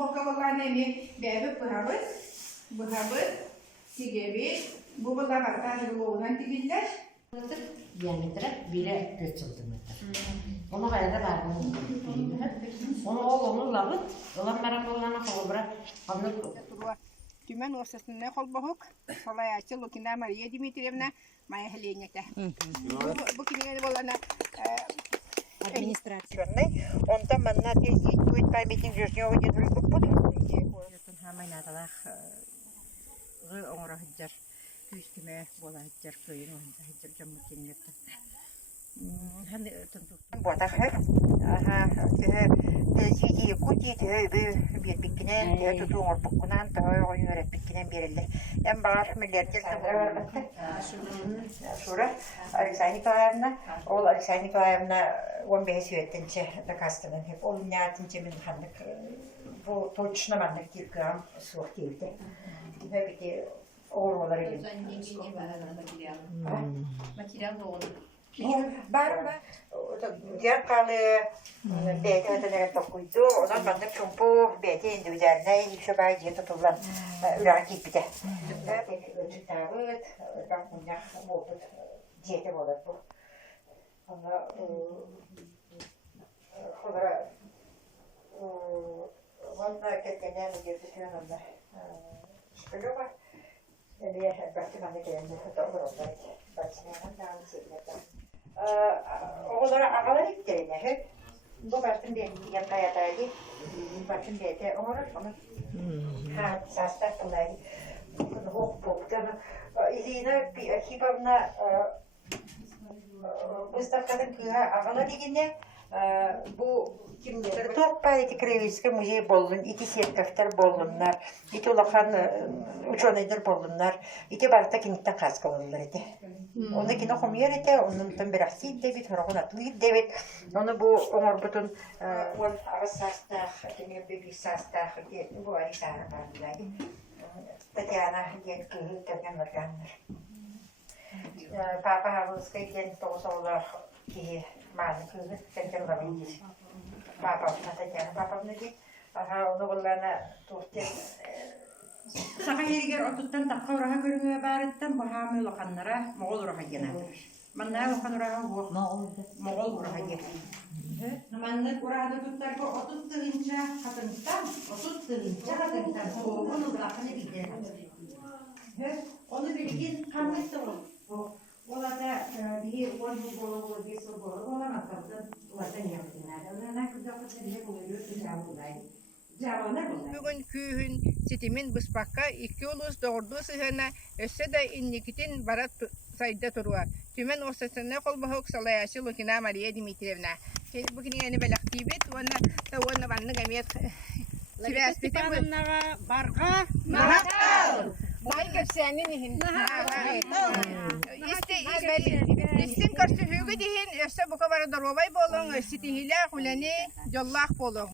Boka vallahi nemi bebe bıhabı tigebi bu vallahi hatta oğlan tigiller. Diametre 1'e 4 santimetre. Onu gayada bardım. Onu oğlunu labıt. Olan merak olana kolubra. Anlık. Tümen ortasında kolbahuk. Salayacı Lukina Maria Dimitrievna Maya Helenete. Bu kiminin olana административный. Он там на 10 будет памятник Жирнёва Дедушка буду. Хамай надалах гы оңра хыджар күскеме бола хыджар көйүн онда хыджар жаммы кеңнетти. Ханды тынтук. Вот ах. Ага. Сиди кути бир биккенен тут оңор буккунан таа ойнорет биккенен берилер. Эм бар миллиардер табар. Шура Александра Николаевна, ол Александра Николаевна 15 сүйеттенче докастынан хеп. Ол нятынче мен хандык bu точно маннык тиркам сух тилде. Бебите ооролар эле. Материал doğru. Бар. Дякалы бете өтөнөр токуйду. Онан маннык чумпу бете индивидуальный еще бай где-то тулан үрак кипите. Өчтавыт, как у меня будут дети болот бу. Ана худра вот на кетенен где-то надо. Шпилёва. Я бахтиман дегенде фотограф бачнан даансыгыта. Олар агалар иттерене хеп. Бу бартын деген каятайды. Бачын бете олар аны. Ха, састар тулай. Хок попка. Ирина Хибовна выставкадан кыра агалар дегенде bu kimdir? Toppa eti Kraevskiy muzey bollun, iti serkaftар bollunlar, iti ulakan ученыйдар bollunlar, iti barta kinitten kask olurlar eti. Onu kino komuyor eti, onun tam bir aksi debit, horakun atılıyıp debit. Onu bu onur butun on ağız sastağ, kimi bebek sastağ, bu arı sağırlar. Tatiana yetkili tabiyan organlar. Papa Havulskaya giden toğuz oğlar ki maalesef kendim varıyız. Babamla Tatiana babamla ki aha onu bunlarına tuhte. Сага ергер отуттан такка урага көрүнгө барыттан бахамы лаканнара могол урага генадыр. Манна лакан урага могол урага ген. Манна урага туттарга отут тыгынча хатынтан, onu лаканы биден. Onu билген камытты бол. Оларда бие он боло бес боло оламат калды. Оларда яктынар. Оларда күдө көтөрүп болот. Bugün köyün sitimin bıspakka 2 ulus doğurdu sıhına össe de innikitin barat sayda turuwa. Tümen ortasına kolbahok salayası Lukina Maria Dimitrievna. Bugün yani belaktivit ona vanlı gamiyet. Stepanovna barga Mahakal. Bay kapsenin ihin. İstin karşı hügü dihin össe bu kadar darobay bolun össe tihila kuleni jollak bolun.